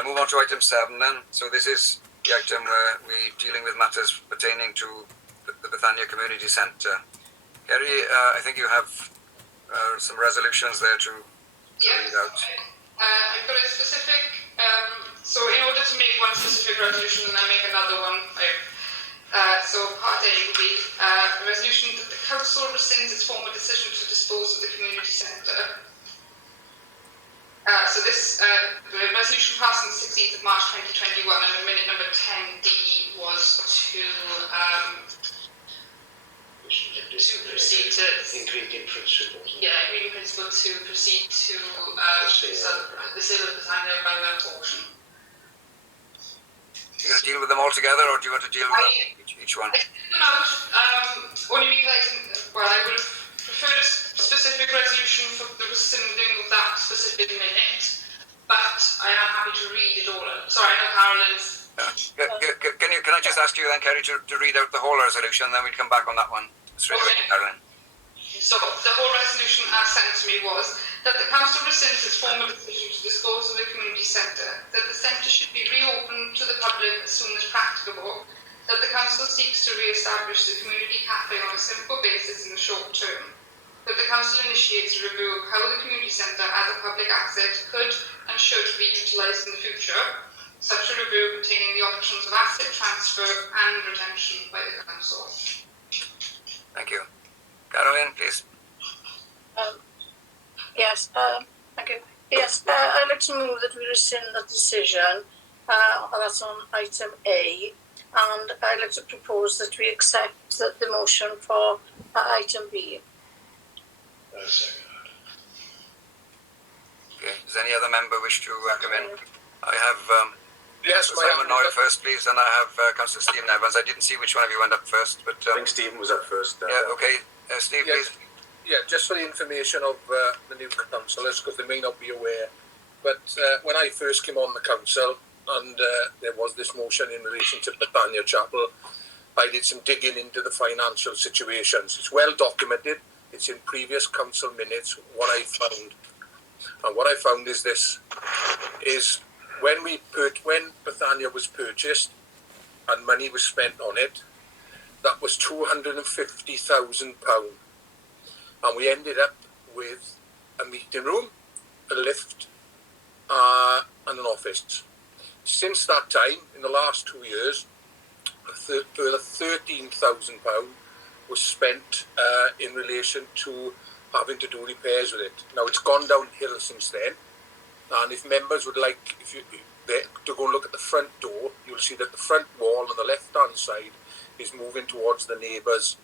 I move on to item 7 then. So this is the item where we're dealing with matters pertaining to the Bethania Community Centre. Kerry, I think you have some resolutions there to read out. I've got a specific, so in order to make one specific resolution and then make another one, so part A would be a resolution that the council rescinds its former decision to dispose of the community centre. So this the resolution passed on the 16th of March 2021, and the minute number 10D was to proceed to ingredient principle. Yeah, ingredient principle to proceed to the sale of Bethania by way of auction. You're going to deal with them all together, or do you want to deal with each one? I think them out, only because I would have preferred a specific resolution for the rescinding of that specific minute, but I am happy to read it all out. Sorry, I know Carolyn's. Can I just ask you then, Kerry, to read out the whole resolution, and then we'll come back on that one straight away, Carolyn. So the whole resolution as sent to me was that the council rescinds its former decision to dispose of the community centre, that the centre should be reopened to the public as soon as practicable, that the council seeks to re-establish the community cafe on a simple basis in the short term, that the council initiates a review of how the community centre as a public asset could and should be utilised in the future, such a review containing the options of asset transfer and retention by the council. Thank you. Caroline, please. Yes, thank you. Yes, I'd like to move that we rescind the decision. That's on item A, and I'd like to propose that we accept the motion for item B. Okay. Does any other member wish to come in? I have yes, Simon Knoyle first, please, and I have Councillor Cllr Evans. I didn't see which one of you went up first, but I think Stephen was up first. Yeah. Okay. Steve, yes, please. Yeah, just for the information of the new councillors, because they may not be aware, but when I first came on the council and there was this motion in relation to Bethania Chapel, I did some digging into the financial situations. It's well documented. It's in previous council minutes what I found. And what I found is this, is when Bethania was purchased and money was spent on it, that was £250,000. And we ended up with a meeting room, a lift, and an office. Since that time, in the last 2 years, a further £13,000 was spent in relation to having to do repairs with it. Now, it's gone downhill since then. And if members would like to go and look at the front door, you'll see that the front wall on the left-hand side is moving towards the neighbour's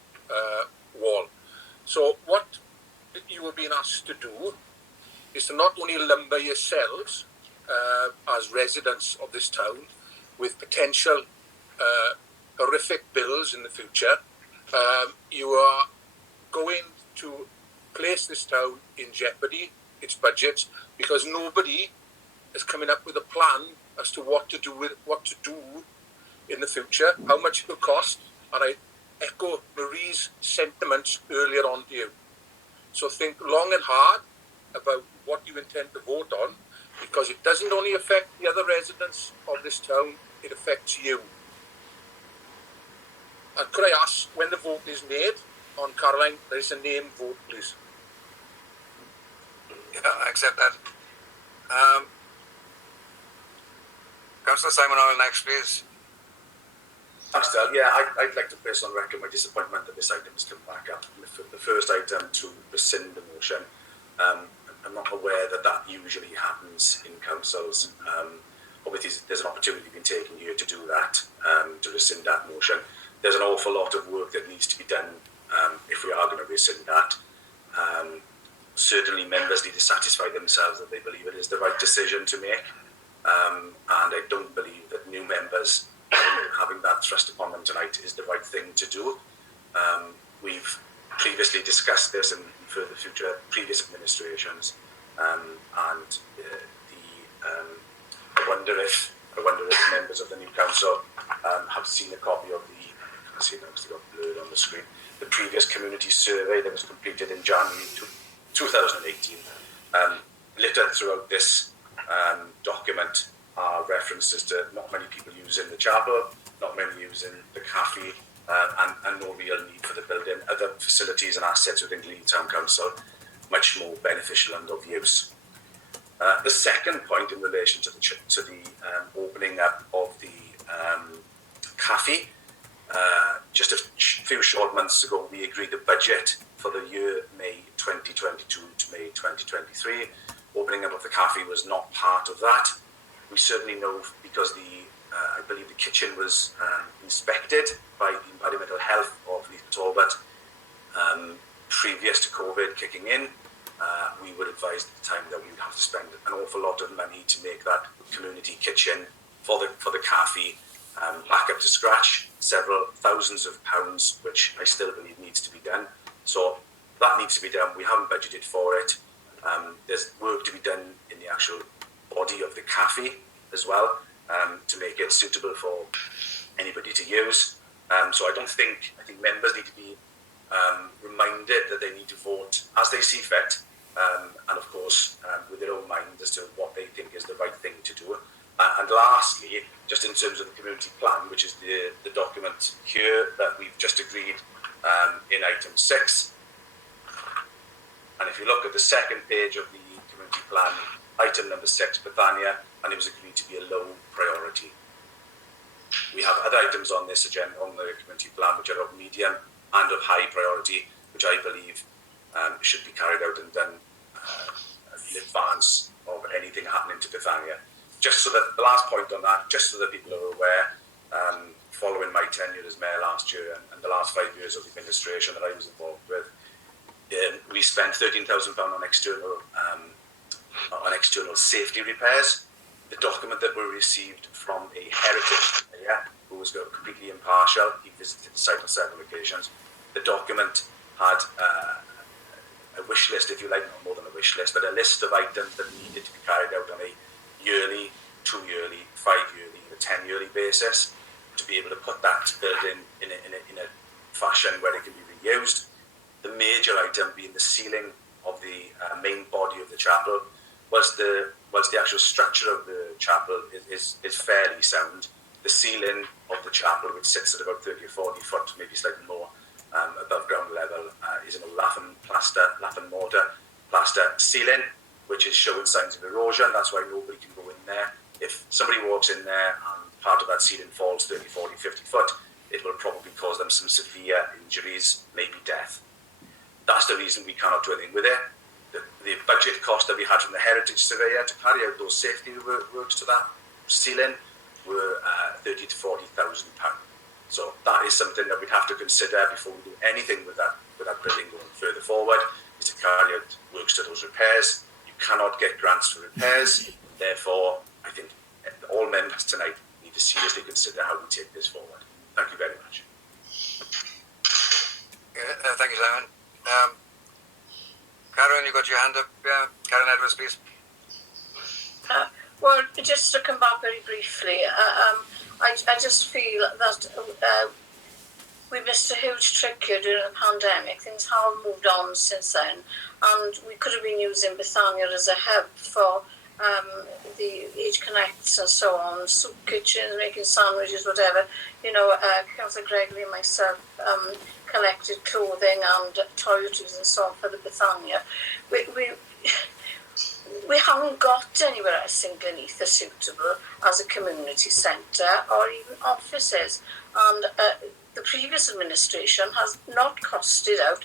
wall. So what you are being asked to do is to not only lumber yourselves as residents of this town with potential horrific bills in the future, you are going to place this town in jeopardy, its budgets, because nobody is coming up with a plan as to what to do in the future, how much it will cost. And I echo Marie's sentiments earlier on to you. So think long and hard about what you intend to vote on, because it doesn't only affect the other residents of this town, it affects you. And could I ask, when the vote is made on Caroline, there is a name vote, please. Yeah, I accept that. Councillor Simon Knoyle next, please. Thanks, Del. Yeah, I'd like to place on record my disappointment that this item has come back up. The first item to rescind the motion. I'm not aware that usually happens in councils. Obviously, there's an opportunity being taken here to do that, to rescind that motion. There's an awful lot of work that needs to be done if we are going to rescind that. Certainly, members need to satisfy themselves that they believe it is the right decision to make. And I don't believe that new members having that thrust upon them tonight is the right thing to do. We've previously discussed this in further future previous administrations, and I wonder if members of the new council have seen a copy of the, I see it obviously got blurred on the screen, the previous community survey that was completed in January 2018. Littered throughout this document are references to not many people using the chapel, not many using the cafe, and no real need for the building. Other facilities and assets within Cllr Town Council, much more beneficial and of use. The second point in relation to the opening up of the cafe, just a few short months ago, we agreed the budget for the year May 2022 to May 2023. Opening up of the cafe was not part of that. We certainly know, because I believe the kitchen was inspected by the environmental health of Leith Talbot previous to COVID kicking in. We would advise at the time that we would have to spend an awful lot of money to make that community kitchen for the cafe back up to scratch, several thousands of pounds, which I still believe needs to be done. So that needs to be done. We haven't budgeted for it. There's work to be done in the actual body of the cafe as well, to make it suitable for anybody to use. So I think members need to be reminded that they need to vote as they see fit, and of course with their own mind as to what they think is the right thing to do. And lastly, just in terms of the community plan, which is the document here that we've just agreed in item 6. And if you look at the second page of the community plan, item number 6, Bethania, and it was agreed to be a low priority. We have other items on this agenda, on the community plan, which are of medium and of high priority, which I believe should be carried out and done in advance of anything happening to Bethania. Just so that, the last point on that, just so that people are aware, following my tenure as mayor last year and the last 5 years of the administration that I was involved with, we spent £13,000 on external safety repairs. The document that we received from a heritage surveyor who was completely impartial, he visited the site on several occasions. The document had a wish list, if you like, not more than a wish list, but a list of items that needed to be carried out on a yearly, 2-yearly, 5-yearly, a 10-yearly basis to be able to put that building in a fashion where it can be reused. The major item being the ceiling of the main body of the chapel. Whilst the actual structure of the chapel is fairly sound, the ceiling of the chapel, which sits at about 30 or 40 foot, maybe slightly more above ground level, is an old lath and mortar plaster ceiling, which is showing signs of erosion. That's why nobody can go in there. If somebody walks in there and part of that ceiling falls 30, 40, 50 foot, it will probably cause them some severe injuries, maybe death. That's the reason we cannot do anything with it. The budget cost that we had from the heritage surveyor to carry out those safety works to that ceiling were £30,000 to £40,000. So that is something that we'd have to consider before we do anything with that building going further forward, is to carry out works to those repairs. You cannot get grants for repairs. Therefore, I think all members tonight need to seriously consider how we take this forward. Thank you very much. Thank you, Simon. Karen, you got your hand up. Karen Edwards, please. Well, just to come back very briefly, I just feel that we missed a huge trick here during the pandemic. Things have moved on since then, and we could have been using Bethania as a hub for the Age Connects and so on, soup kitchens, making sandwiches, whatever. You know, Councillor Gregory and myself collected clothing and toiletries and so on for the Bethania. We haven't got anywhere else in Gleneath as suitable as a community centre or even offices. And the previous administration has not costed out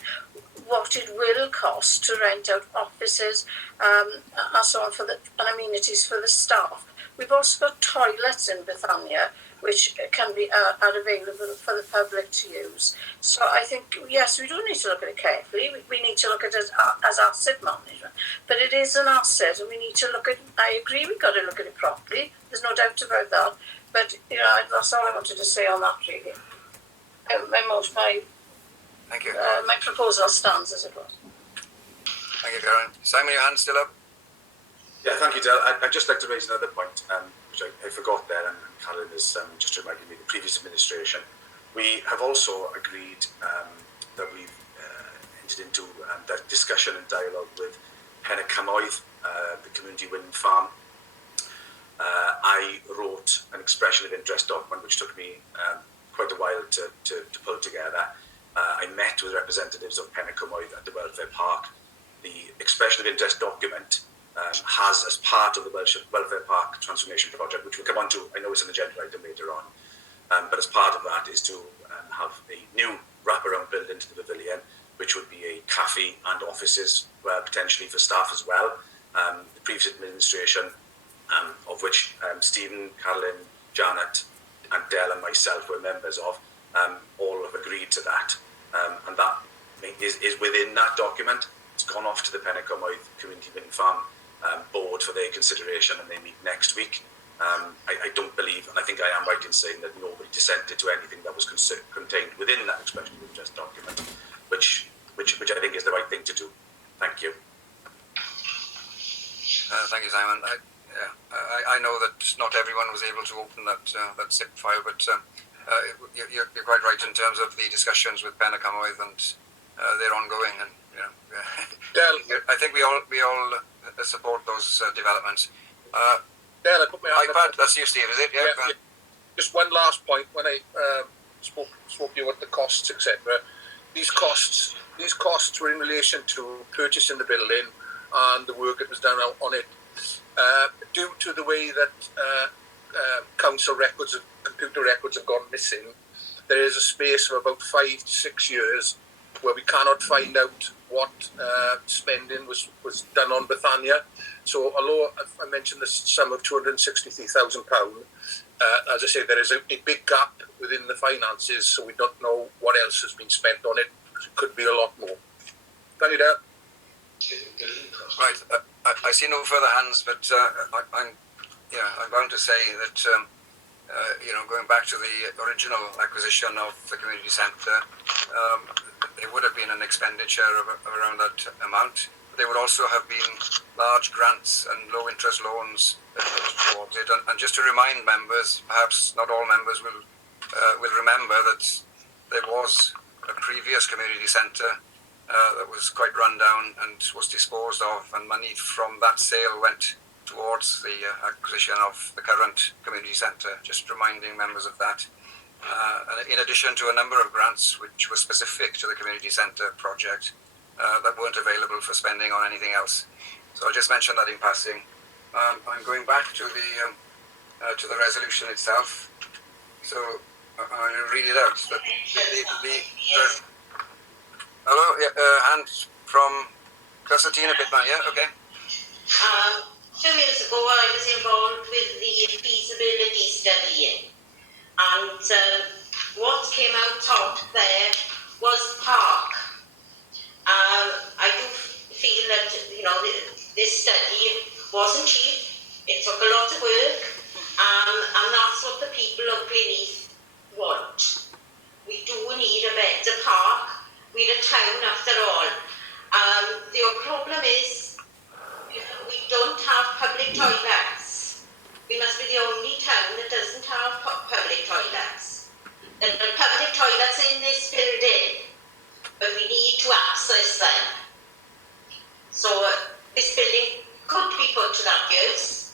what it will cost to rent out offices and so on and amenities for the staff. We've also got toilets in Bethania which can be are available for the public to use. So I think, yes, we do need to look at it carefully. We need to look at it as asset management. But it is an asset, and we need to look at, I agree, we've got to look at it properly. There's no doubt about that. But, you know, that's all I wanted to say on that, really. Thank you. My proposal stands as it was. Thank you, Karen. Simon, your hand's still up? Yeah, thank you, Del. I'd just like to raise another point, which I forgot there, and Karen has just reminded me, the previous administration. We have also agreed that we've entered into that discussion and dialogue with Cllr Knoyle, the community wind farm, I wrote an expression of interest document, which took me quite a while to pull together. I met with representatives of Cllr at the Welfare Park. The expression of interest document has, as part of the Welfare Park Transformation Project, which we'll come on to, I know it's an agenda item later on, but as part of that is to have a new wraparound building to the pavilion, which would be a cafe and offices, potentially for staff as well. The previous administration, of which Stephen, Carolyn, Janet and Dell and myself were members of, all have agreed to that. And that is within that document. It's gone off to the Cllr Community Wind Farm board for their consideration, and they meet next week. I don't believe, and I think I am right in saying that nobody dissented to anything that was contained within that expression of interest document, which I think is the right thing to do. Thank you. Thank you, Simon. I know that not everyone was able to open that zip file, but you're quite right in terms of the discussions with Cllr and they're ongoing, and I think we all support those developments. Dale, I put my hand iPad, that's you, Steve, is it? Yeah. Just one last point. When I spoke to you about the costs, etc. These costs were in relation to purchasing the building and the work that was done on it. Due to the way that council records, computer records have gone missing, there is a space of about 5 to 6 years where we cannot find out what spending was done on Bethania. So although I mentioned the sum of £263,000, as I say, there is a big gap within the finances, so we don't know what else has been spent on it. It could be a lot more. Thank you, Dale. Right. I see no further hands, but I'm bound to say that going back to the original acquisition of the community centre, there would have been an expenditure of around that amount. There would also have been large grants and low interest loans towards it. And just to remind members, perhaps not all members will remember that there was a previous community centre that was quite run down and was disposed of, and money from that sale went towards the acquisition of the current community centre, just reminding members of that. And in addition to a number of grants which were specific to the community centre project that weren't available for spending on anything else. So I'll just mention that in passing. I'm going back to the resolution itself. So I'll read it out. Hello, hand from Tina Pittman, yeah, okay. 2 years ago, I was involved with the feasibility study, and what came out top there was park. I do feel that this study wasn't cheap. It took a lot of work, and that's what the people of Glenheath want. We do need a better park. We're a town after all. The problem is we don't have public toilets. We must be the only town that doesn't have public toilets. There are public toilets in this building, but we need to access them. So this building could be put to that use,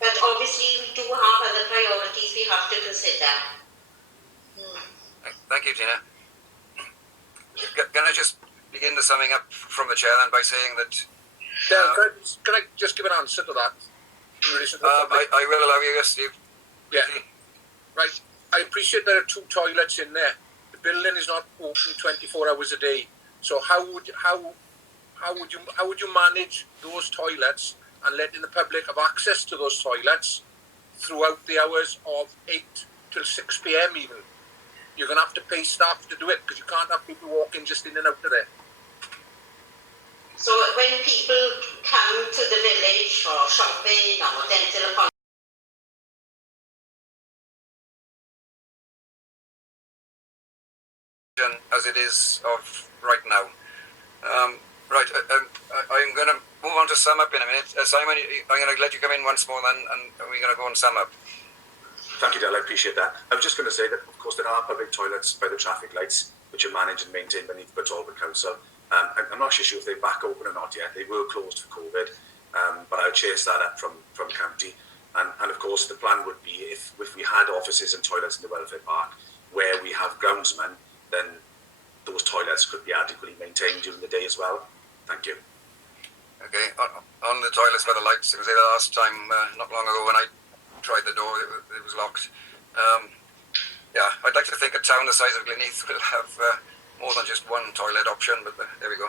but obviously we do have other priorities we have to consider. Thank you, Tina. Can I just begin the summing up from the chair then by saying that... can I just give an answer to that? In relation to I will allow you, yes, Steve. Yeah. Right. I appreciate there are 2 toilets in there. The building is not open 24 hours a day. So how would you manage those toilets and letting the public have access to those toilets throughout the hours of 8 till 6 p.m. even? You're going to have to pay staff to do it, because you can't have people walking just in and out of there. So when people come to the village for shopping or dental appointments, as it is of right now. Right, I'm going to move on to sum up in a minute. Simon, I'm going to let you come in once more then, and we're going to go and sum up. Thank you, Dale. I appreciate that. I was just going to say that, of course, there are public toilets by the traffic lights, which are managed and maintained beneath the Talbot Council. I'm not sure if they're back open or not yet. They were closed for COVID, but I'll chase that up from County. And of course, the plan would be if we had offices and toilets in the welfare park where we have groundsmen, then those toilets could be adequately maintained during the day as well. Thank you. Okay, on the toilets by the lights, it was there the last time, not long ago, when I tried the door, it was locked. Yeah, I'd like to think a town the size of Gleneath will have more than just one toilet option, but there we go.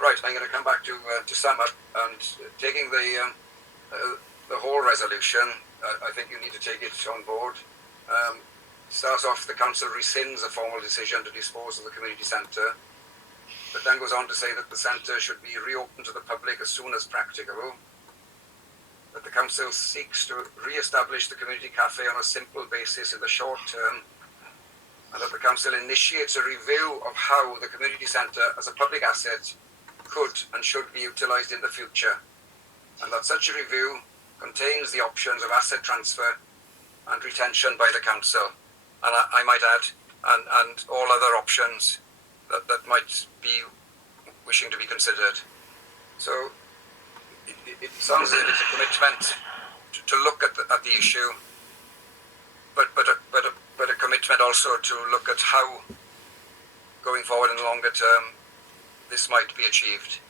Right, I'm going to come back to sum up, and taking the whole resolution, I think you need to take it on board. Starts off, the council rescinds a formal decision to dispose of the community centre, but then goes on to say that the centre should be reopened to the public as soon as practicable, that the council seeks to re-establish the community cafe on a simple basis in the short term, and that the council initiates a review of how the community centre as a public asset could and should be utilised in the future, and that such a review contains the options of asset transfer and retention by the council, and I might add, and all other options that might be wishing to be considered. So it sounds as if it's a commitment to look at the issue, but a commitment also to look at how, going forward in the longer term, this might be achieved.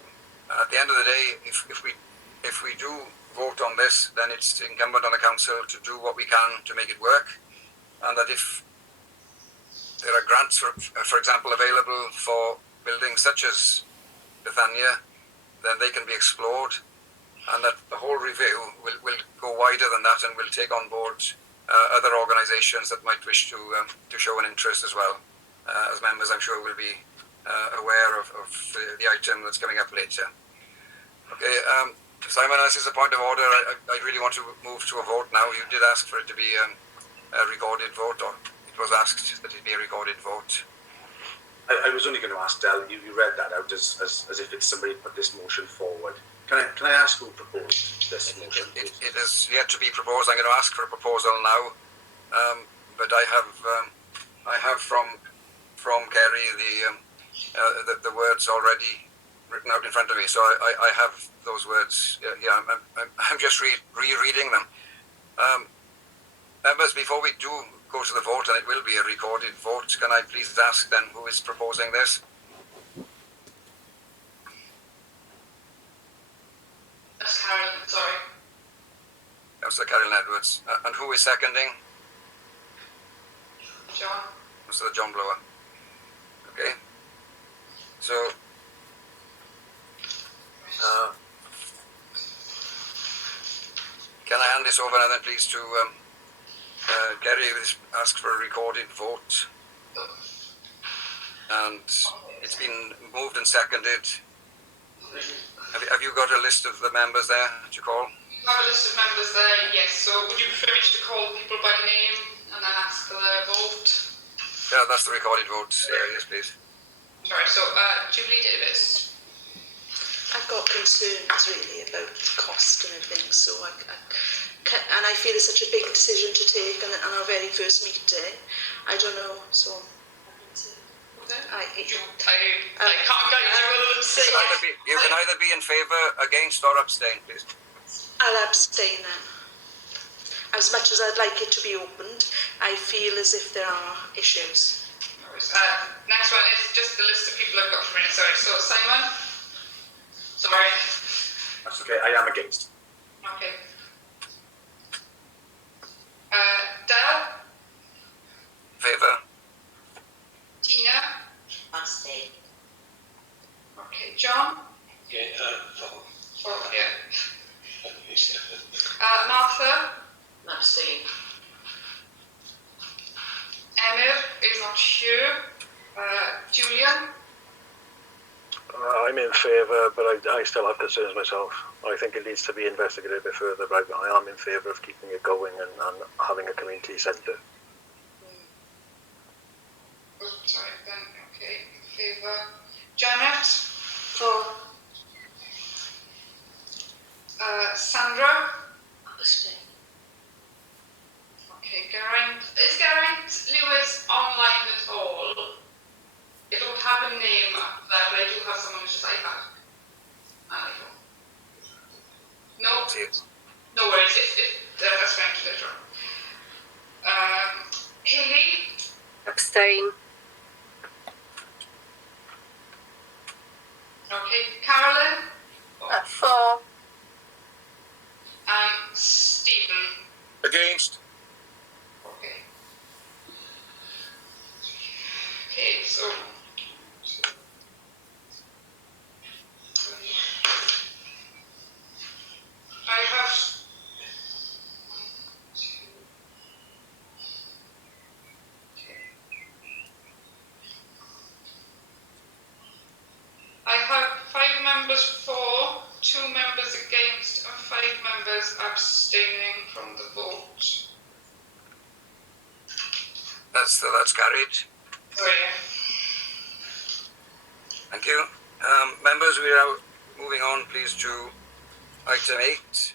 At the end of the day, if we do vote on this, then it's incumbent on the council to do what we can to make it work, and that if there are grants, for example, available for buildings such as Bethania, then they can be explored, and that the whole review will go wider than that and will take on board other organisations that might wish to show an interest as well. As members, I'm sure, will be aware of the item that's coming up later. Okay, Simon, this is a point of order. I really want to move to a vote now. You did ask for it to be a recorded vote, or it was asked that it be a recorded vote. I was only going to ask Del, you read that out as if it's somebody put this motion forward. Can I ask who proposed this motion? It is yet to be proposed. I'm going to ask for a proposal now, but I have from Kerry the words already written out in front of me, so I have those words. Yeah, I'm just rereading them. Members, before we do go to the vote, and it will be a recorded vote, can I please ask then who is proposing this? That's Carolyn, sorry. Councillor Carolyn Edwards. And who is seconding? John. Councillor John Blower. Okay. So, can I hand this over now then please to Kerry, who's asked for a recorded vote, and it's been moved and seconded. Have you got a list of the members there to call? I have a list of members there, yes. So would you prefer me to call people by name and then ask for their vote? Yeah, that's the recorded vote. Yeah, yes, please. Sorry, so Julie Davis. I've got concerns really about cost and everything, so I feel it's such a big decision to take on our very first meeting. I don't know, so I can't guide you other than say you can either be in favour, against, or abstain, please. I'll abstain then. As much as I'd like it to be opened, I feel as if there are issues. Next one is just the list of people I've got for me. Sorry, so Simon. Sorry. That's okay, I am against. Okay. Del. Favour. Tina. Abstain. Okay, John. Yeah, Oh, yeah. Martha. Abstain. Emir is not here. Julian. I'm in favour, but I still have concerns myself. I think it needs to be investigated a bit further, but I am in favour of keeping it going and having a community centre. Oh, sorry, then, okay, in favour. Janet? For Sandra? abstain. Okay, Geraint. Is Geraint Lewis online at all? I don't have a name there, but I do have someone who's just iPad. No? Yes. No worries. If that's fine to later on. Haley, Abstain. okay, Carolyn, 4. and Stephen. Against. Okay. Okay, so I have I have 5 members for, 2 members against, and 5 members abstaining from the vote. That's carried. Oh yeah. Thank you. Members, we are moving on, please, to item 8.